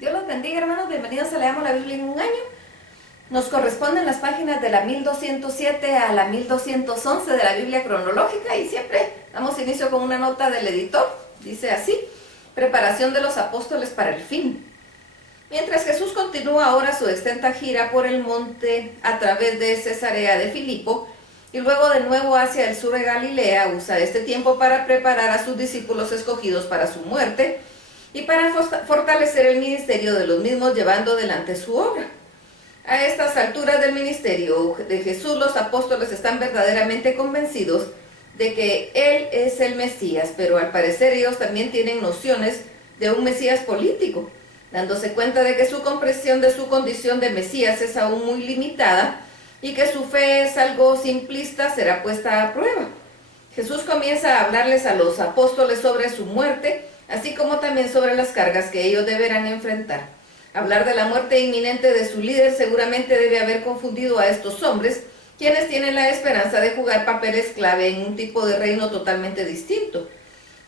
Dios los bendiga, hermanos. Bienvenidos a Leamos la Biblia en un año. Nos corresponden las páginas de la 1207 a la 1211 de la Biblia cronológica y siempre damos inicio con una nota del editor. Dice así: preparación de los apóstoles para el fin. Mientras Jesús continúa ahora su extensa gira por el monte a través de Cesarea de Filipo y luego de nuevo hacia el sur de Galilea, usa este tiempo para preparar a sus discípulos escogidos para su muerte y para fortalecer el ministerio de los mismos, llevando adelante su obra. A estas alturas del ministerio de Jesús, los apóstoles están verdaderamente convencidos de que Él es el Mesías, pero al parecer ellos también tienen nociones de un Mesías político, dándose cuenta de que su comprensión de su condición de Mesías es aún muy limitada y que su fe es algo simplista, será puesta a prueba. Jesús comienza a hablarles a los apóstoles sobre su muerte, así como también sobre las cargas que ellos deberán enfrentar. Hablar de la muerte inminente de su líder seguramente debe haber confundido a estos hombres, quienes tienen la esperanza de jugar papeles clave en un tipo de reino totalmente distinto.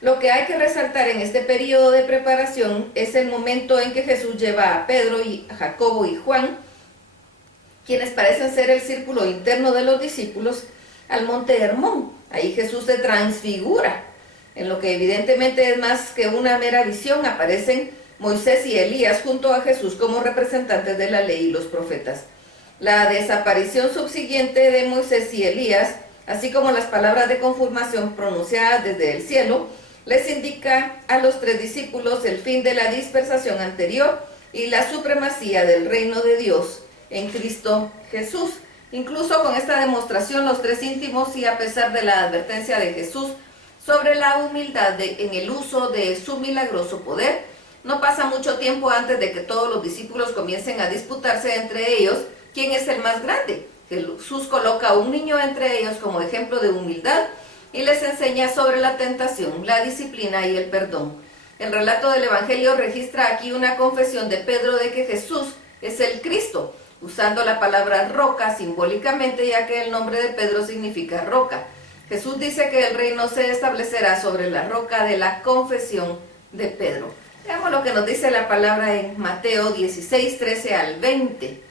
Lo que hay que resaltar en este periodo de preparación es el momento en que Jesús lleva a Pedro y a Jacobo y Juan, quienes parecen ser el círculo interno de los discípulos, al monte Hermón. Ahí Jesús se transfigura. En lo que evidentemente es más que una mera visión, aparecen Moisés y Elías junto a Jesús como representantes de la ley y los profetas. La desaparición subsiguiente de Moisés y Elías, así como las palabras de confirmación pronunciadas desde el cielo, les indica a los tres discípulos el fin de la dispersación anterior y la supremacía del reino de Dios en Cristo Jesús. Incluso con esta demostración, los tres íntimos, y a pesar de la advertencia de Jesús sobre la humildad en el uso de su milagroso poder, no pasa mucho tiempo antes de que todos los discípulos comiencen a disputarse entre ellos quién es el más grande. Jesús coloca a un niño entre ellos como ejemplo de humildad y les enseña sobre la tentación, la disciplina y el perdón. El relato del Evangelio registra aquí una confesión de Pedro de que Jesús es el Cristo, usando la palabra roca simbólicamente, ya que el nombre de Pedro significa roca. Jesús dice que el reino se establecerá sobre la roca de la confesión de Pedro. Veamos lo que nos dice la palabra en Mateo 16, 13 al 20.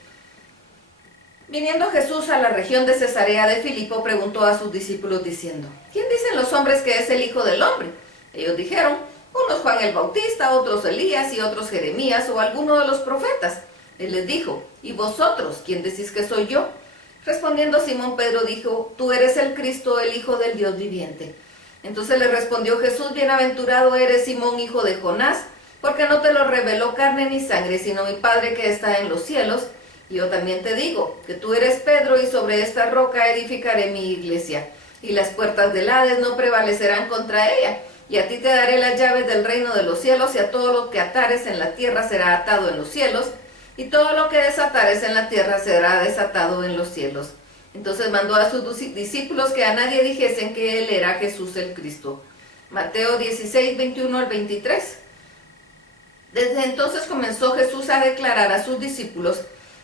Viniendo Jesús a la región de Cesarea de Filipo, preguntó a sus discípulos diciendo: ¿quién dicen los hombres que es el Hijo del Hombre? Ellos dijeron: unos Juan el Bautista, otros Elías y otros Jeremías o alguno de los profetas. Él les dijo: ¿y vosotros, quién decís que soy yo? Respondiendo Simón Pedro dijo: tú eres el Cristo, el Hijo del Dios viviente. Entonces le respondió Jesús: bienaventurado eres Simón, hijo de Jonás, porque no te lo reveló carne ni sangre, sino mi Padre que está en los cielos. Y yo también te digo que tú eres Pedro, y sobre esta roca edificaré mi iglesia, y las puertas del Hades no prevalecerán contra ella. Y a ti te daré las llaves del reino de los cielos, y a todo lo que atares en la tierra será atado en los cielos, y todo lo que desatares en la tierra será desatado en los cielos. Entonces mandó a sus discípulos que a nadie dijesen que él era Jesús el Cristo. Mateo 16, 21 al 23. Desde entonces comenzó Jesús a declarar a sus discípulos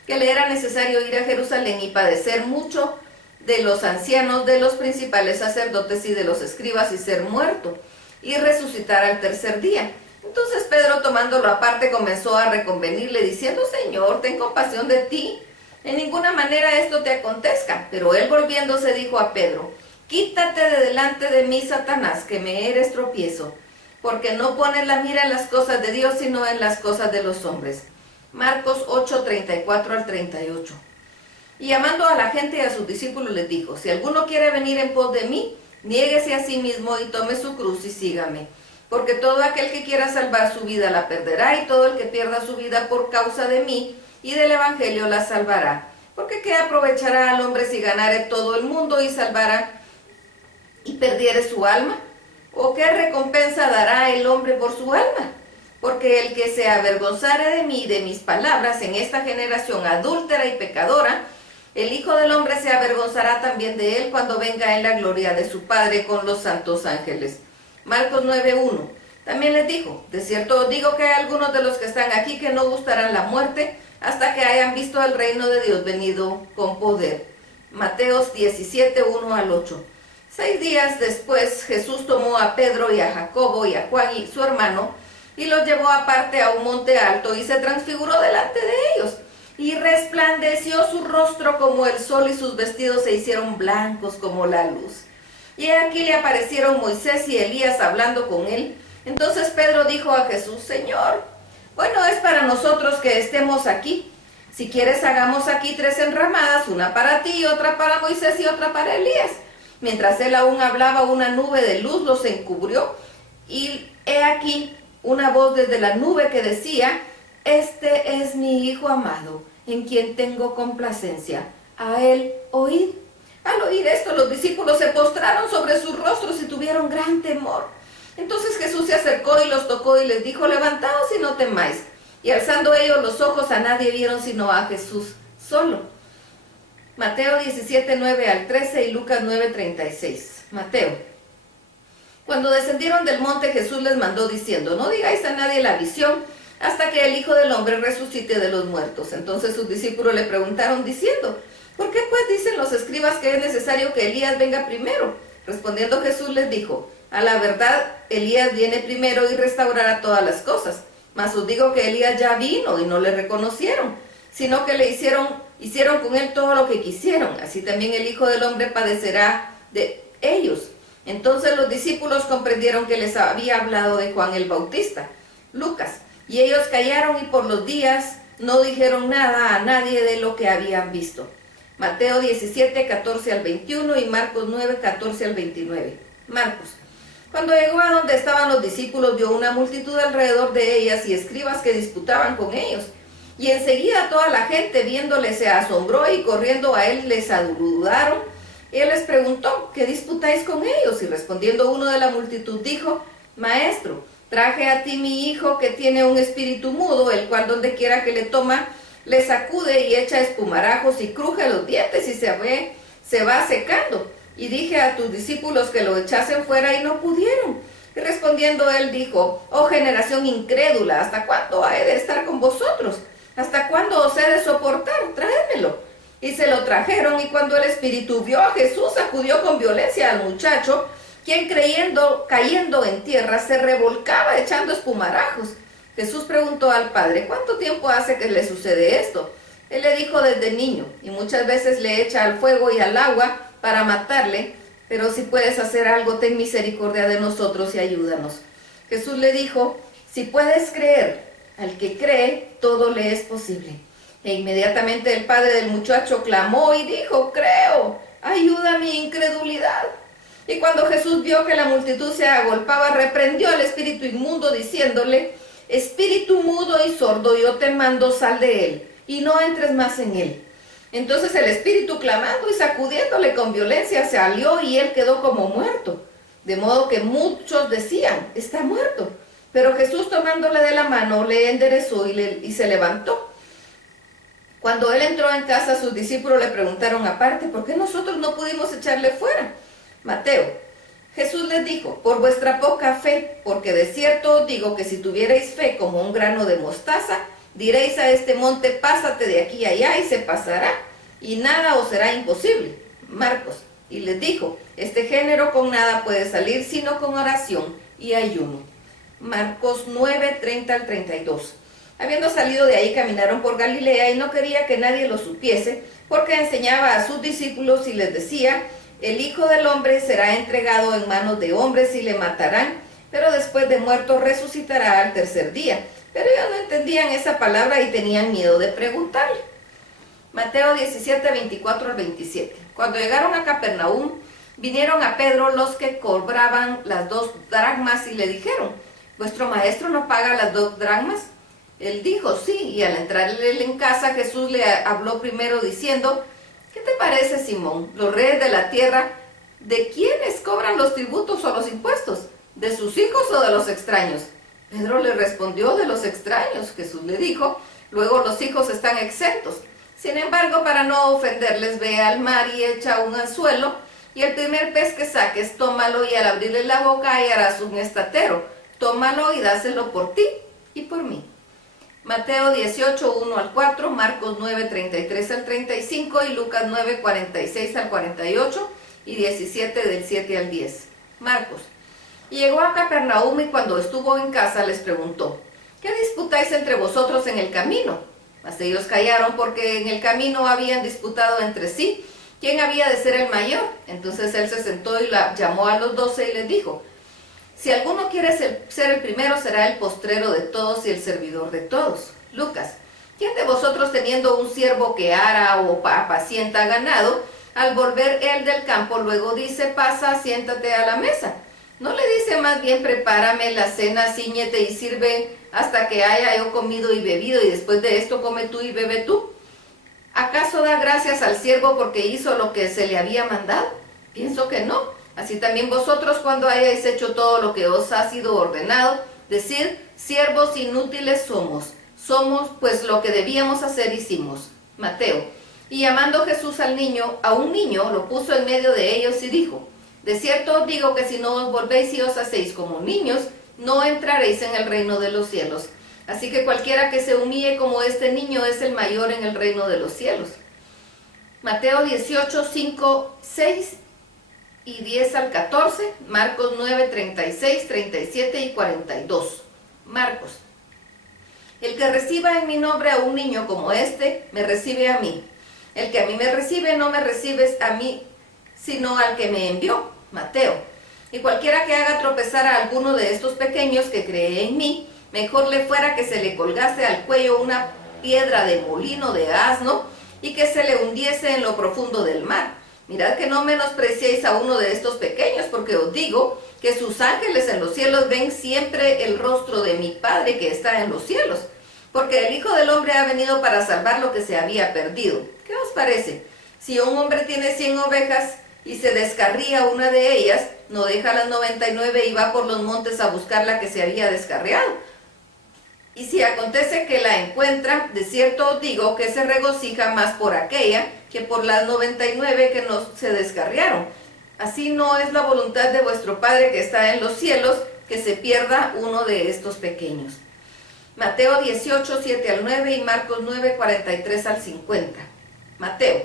que le era necesario ir a Jerusalén y padecer mucho de los ancianos, de los principales sacerdotes y de los escribas, y ser muerto, y resucitar al tercer día. Entonces Pedro, tomándolo aparte, comenzó a reconvenirle, diciendo: Señor, ten compasión de ti, en ninguna manera esto te acontezca. Pero él, volviéndose, dijo a Pedro: quítate de delante de mí, Satanás, que me eres tropiezo, porque no pones la mira en las cosas de Dios, sino en las cosas de los hombres. Marcos 8, 34 al 38. Y llamando a la gente y a sus discípulos les dijo: si alguno quiere venir en pos de mí, niéguese a sí mismo y tome su cruz y sígame. Porque todo aquel que quiera salvar su vida la perderá, y todo el que pierda su vida por causa de mí y del Evangelio la salvará. Porque ¿qué aprovechará al hombre si ganare todo el mundo y perdiere su alma? ¿O qué recompensa dará el hombre por su alma? Porque el que se avergonzare de mí y de mis palabras en esta generación adúltera y pecadora, el Hijo del Hombre se avergonzará también de él cuando venga en la gloria de su Padre con los santos ángeles. Marcos 9:1. También les dijo: de cierto os digo que hay algunos de los que están aquí que no gustarán la muerte hasta que hayan visto el reino de Dios venido con poder. Mateos 17, 1 al 8. 6 días después Jesús tomó a Pedro y a Jacobo y a Juan y su hermano y los llevó aparte a un monte alto y se transfiguró delante de ellos. Y resplandeció su rostro como el sol y sus vestidos se hicieron blancos como la luz. Y aquí le aparecieron Moisés y Elías hablando con él. Entonces Pedro dijo a Jesús: Señor, bueno es para nosotros que estemos aquí. Si quieres hagamos aquí 3 enramadas, una para ti, otra para Moisés y otra para Elías. Mientras él aún hablaba, una nube de luz los encubrió. Y he aquí una voz desde la nube que decía: Este es mi Hijo amado, en quien tengo complacencia. A él oíd. Al oír esto, los discípulos se postraron sobre sus rostros y tuvieron gran temor. Entonces Jesús se acercó y los tocó y les dijo: Levantaos y no temáis. Y alzando ellos los ojos, a nadie vieron sino a Jesús solo. Mateo 17, 9 al 13 y Lucas 9, 36. Mateo. Cuando descendieron del monte, Jesús les mandó diciendo: No digáis a nadie la visión, hasta que el Hijo del Hombre resucite de los muertos. Entonces sus discípulos le preguntaron diciendo: ¿Por qué pues dicen los escribas que es necesario que Elías venga primero? Respondiendo Jesús les dijo: A la verdad, Elías viene primero y restaurará todas las cosas. Mas os digo que Elías ya vino y no le reconocieron, sino que le hicieron con él todo lo que quisieron. Así también el Hijo del Hombre padecerá de ellos. Entonces los discípulos comprendieron que les había hablado de Juan el Bautista. Lucas. Y ellos callaron y por los días no dijeron nada a nadie de lo que habían visto. Mateo 17, 14 al 21 y Marcos 9, 14 al 29. Marcos. Cuando llegó a donde estaban los discípulos, vio una multitud alrededor de ellas y escribas que disputaban con ellos. Y enseguida toda la gente, viéndole, se asombró y corriendo a él les saludaron. Él les preguntó: ¿Qué disputáis con ellos? Y respondiendo uno de la multitud dijo: Maestro, traje a ti mi hijo que tiene un espíritu mudo, el cual donde quiera que le toma, le sacude y echa espumarajos y cruje los dientes y se va secando. Y dije a tus discípulos que lo echasen fuera y no pudieron. Y respondiendo él dijo: Oh generación incrédula, ¿hasta cuándo he de estar con vosotros? ¿Hasta cuándo os he de soportar? Traédmelo. Y se lo trajeron, y cuando el espíritu vio a Jesús, sacudió con violencia al muchacho, quien cayendo en tierra, se revolcaba echando espumarajos. Jesús preguntó al padre: ¿Cuánto tiempo hace que le sucede esto? Él le dijo: Desde niño, y muchas veces le echa al fuego y al agua para matarle, pero si puedes hacer algo, ten misericordia de nosotros y ayúdanos. Jesús le dijo: Si puedes creer, al que cree, todo le es posible. E inmediatamente el padre del muchacho clamó y dijo: Creo, ayuda mi incredulidad. Y cuando Jesús vio que la multitud se agolpaba, reprendió al espíritu inmundo diciéndole: Espíritu mudo y sordo, yo te mando, sal de él, y no entres más en él. Entonces el espíritu, clamando y sacudiéndole con violencia, salió y él quedó como muerto. De modo que muchos decían: Está muerto. Pero Jesús, tomándole de la mano, le enderezó y se levantó. Cuando él entró en casa, sus discípulos le preguntaron aparte: ¿Por qué nosotros no pudimos echarle fuera? Mateo. Jesús les dijo: Por vuestra poca fe, porque de cierto os digo que si tuvierais fe como un grano de mostaza, diréis a este monte: Pásate de aquí a allá, y se pasará, y nada os será imposible. Marcos. Y les dijo: Este género con nada puede salir, sino con oración y ayuno. Marcos 9, 30 al 32. Habiendo salido de ahí, caminaron por Galilea, y no quería que nadie lo supiese, porque enseñaba a sus discípulos y les decía: El Hijo del Hombre será entregado en manos de hombres y le matarán, pero después de muerto resucitará al tercer día. Pero ellos no entendían esa palabra y tenían miedo de preguntarle. Mateo 17, 24 al 27. Cuando llegaron a Capernaum, vinieron a Pedro los que cobraban las 2 dracmas y le dijeron: ¿Vuestro maestro no paga las 2 dracmas? Él dijo: Sí, y al entrar él en casa, Jesús le habló primero diciendo: ¿Qué te parece, Simón? Los reyes de la tierra, ¿de quiénes cobran los tributos o los impuestos? ¿De sus hijos o de los extraños? Pedro le respondió: De los extraños. Jesús le dijo: Luego los hijos están exentos. Sin embargo, para no ofenderles, ve al mar y echa un anzuelo, y el primer pez que saques, tómalo, y al abrirle la boca hallarás un estatero. Tómalo y dáselo por ti y por mí. Mateo 18, 1 al 4, Marcos 9, 33 al 35 y Lucas 9, 46 al 48 y 17 del 7 al 10. Marcos. Y llegó a Capernaum y cuando estuvo en casa les preguntó, ¿qué disputáis entre vosotros en el camino? Mas ellos callaron porque en el camino habían disputado entre sí quién había de ser el mayor. Entonces él se sentó y llamó a los 12 y les dijo, si alguno quiere ser el primero, será el postrero de todos y el servidor de todos. Lucas, ¿quién de vosotros teniendo un siervo que ara o apacienta ganado, al volver él del campo, luego dice, pasa, siéntate a la mesa? ¿No le dice más bien, prepárame la cena, cíñete y sirve hasta que haya yo comido y bebido, y después de esto come tú y bebe tú? ¿Acaso da gracias al siervo porque hizo lo que se le había mandado? Pienso que no. Así también vosotros, cuando hayáis hecho todo lo que os ha sido ordenado, decid, siervos inútiles somos. Somos pues lo que debíamos hacer hicimos. Mateo. Y llamando Jesús a un niño, lo puso en medio de ellos y dijo, de cierto os digo que si no os volvéis y os hacéis como niños, no entraréis en el reino de los cielos. Así que cualquiera que se humille como este niño es el mayor en el reino de los cielos. Mateo 18, 5, 6 y 10 al 14, Marcos 9, 36, 37 y 42. Marcos. El que reciba en mi nombre a un niño como este, me recibe a mí. El que a mí me recibe, no me recibes a mí, sino al que me envió. Mateo. Y cualquiera que haga tropezar a alguno de estos pequeños que cree en mí, mejor le fuera que se le colgase al cuello una piedra de molino de asno y que se le hundiese en lo profundo del mar. Mirad que no menospreciéis a uno de estos pequeños, porque os digo que sus ángeles en los cielos ven siempre el rostro de mi Padre que está en los cielos. Porque el Hijo del Hombre ha venido para salvar lo que se había perdido. ¿Qué os parece? Si un hombre tiene 100 ovejas y se descarría una de ellas, no deja las 99 y va por los montes a buscar la que se había descarriado. Y si acontece que la encuentra, de cierto os digo que se regocija más por aquella que por las 99 que no se descarriaron. Así no es la voluntad de vuestro Padre que está en los cielos, que se pierda uno de estos pequeños. Mateo 18, 7 al 9 y Marcos 9, 43 al 50. Mateo.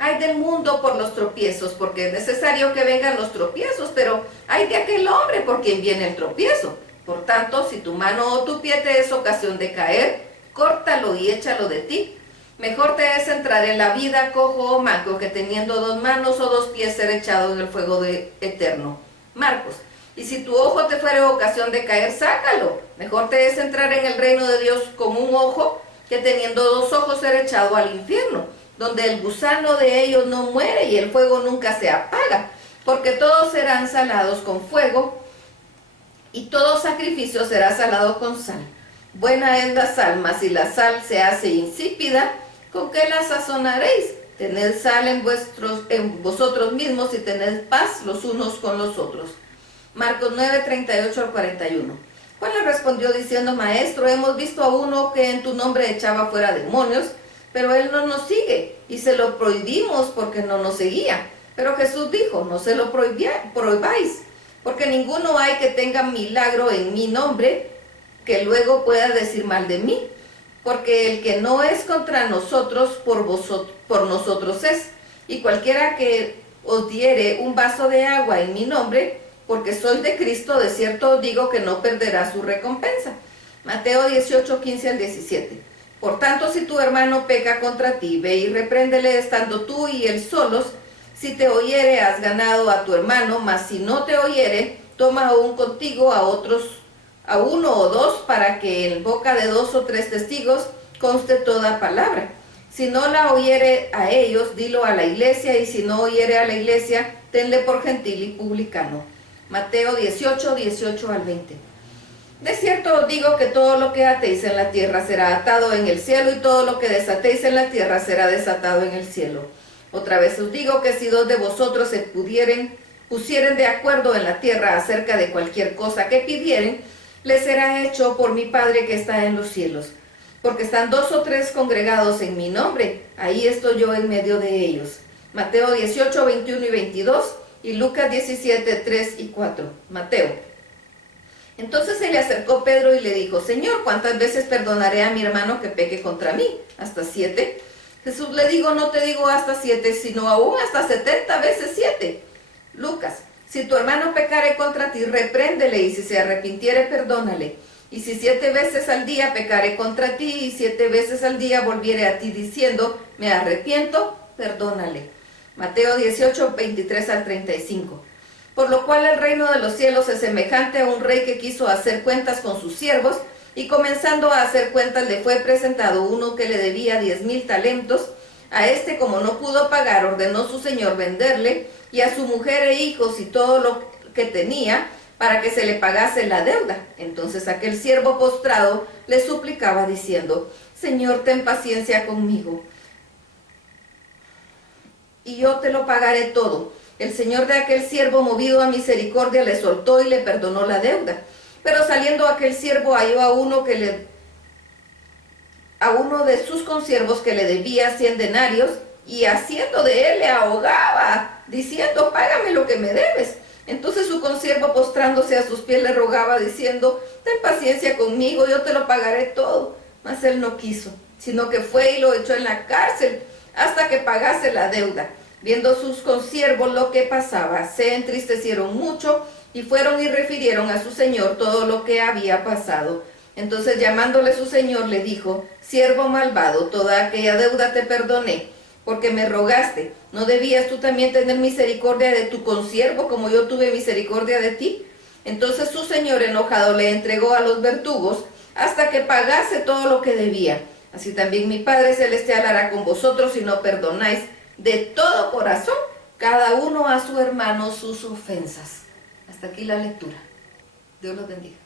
Ay del mundo por los tropiezos, porque es necesario que vengan los tropiezos, pero ay de aquel hombre por quien viene el tropiezo. Por tanto, si tu mano o tu pie te es ocasión de caer, córtalo y échalo de ti. Mejor te es entrar en la vida cojo o manco que teniendo 2 manos o 2 pies ser echado en el fuego eterno. Marcos. Y si tu ojo te fuere ocasión de caer, sácalo. Mejor te es entrar en el reino de Dios con un ojo que teniendo 2 ojos ser echado al infierno, donde el gusano de ellos no muere y el fuego nunca se apaga, porque todos serán salados con fuego y todo sacrificio será salado con sal. Buena es la sal, mas si la sal se hace insípida, ¿con qué la sazonaréis? Tened sal en vosotros mismos y tened paz los unos con los otros. Marcos 9, 38 al 41. Juan le respondió diciendo, Maestro, hemos visto a uno que en tu nombre echaba fuera demonios, pero él no nos sigue, y se lo prohibimos porque no nos seguía. Pero Jesús dijo, no se lo prohibáis, porque ninguno hay que tenga milagro en mi nombre, que luego pueda decir mal de mí. Porque el que no es contra nosotros, por nosotros es. Y cualquiera que os diere un vaso de agua en mi nombre, porque sois de Cristo, de cierto os digo que no perderá su recompensa. Mateo 18, 15 al 17. Por tanto, si tu hermano peca contra ti, ve y repréndele estando tú y él solos. Si te oyere, has ganado a tu hermano, mas si no te oyere, toma aún contigo a 1 o 2, para que en boca de 2 o 3 testigos conste toda palabra. Si no la oyere a ellos, dilo a la iglesia, y si no oyere a la iglesia, tenle por gentil y publicano. Mateo 18, 18 al 20. De cierto os digo que todo lo que atéis en la tierra será atado en el cielo, y todo lo que desatéis en la tierra será desatado en el cielo. Otra vez os digo que si 2 de vosotros se pusieren de acuerdo en la tierra acerca de cualquier cosa que pidieren, les será hecho por mi Padre que está en los cielos. Porque están 2 o 3 congregados en mi nombre, ahí estoy yo en medio de ellos. Mateo 18, 21 y 22 y Lucas 17, 3 y 4. Mateo. Entonces se le acercó Pedro y le dijo, Señor, ¿cuántas veces perdonaré a mi hermano que peque contra mí? ¿Hasta 7? Jesús le dijo, no te digo hasta 7, sino aún hasta 70 veces 7. Lucas. Si tu hermano pecare contra ti, repréndele, y si se arrepintiere, perdónale. Y si 7 veces al día pecare contra ti, y 7 veces al día volviere a ti diciendo, me arrepiento, perdónale. Mateo 18, 23 al 35. Por lo cual el reino de los cielos es semejante a un rey que quiso hacer cuentas con sus siervos, y comenzando a hacer cuentas le fue presentado uno que le debía 10,000 talentos. A este, como no pudo pagar, ordenó su señor venderle, y a su mujer e hijos y todo lo que tenía, para que se le pagase la deuda. Entonces aquel siervo postrado le suplicaba diciendo, Señor, ten paciencia conmigo, y yo te lo pagaré todo. El señor de aquel siervo, movido a misericordia, le soltó y le perdonó la deuda. Pero saliendo aquel siervo halló a uno de sus consiervos que le debía 100 denarios, y haciendo de él le ahogaba, diciendo, págame lo que me debes. Entonces su consiervo, postrándose a sus pies, le rogaba, diciendo, ten paciencia conmigo, yo te lo pagaré todo. Mas él no quiso, sino que fue y lo echó en la cárcel, hasta que pagase la deuda. Viendo sus consiervos lo que pasaba, se entristecieron mucho, y fueron y refirieron a su señor todo lo que había pasado. Entonces llamándole su señor le dijo, siervo malvado, toda aquella deuda te perdoné, porque me rogaste. ¿No debías tú también tener misericordia de tu consiervo, como yo tuve misericordia de ti? Entonces su señor enojado le entregó a los verdugos, hasta que pagase todo lo que debía. Así también mi Padre Celestial hará con vosotros, si no perdonáis de todo corazón cada uno a su hermano sus ofensas. Hasta aquí la lectura. Dios los bendiga.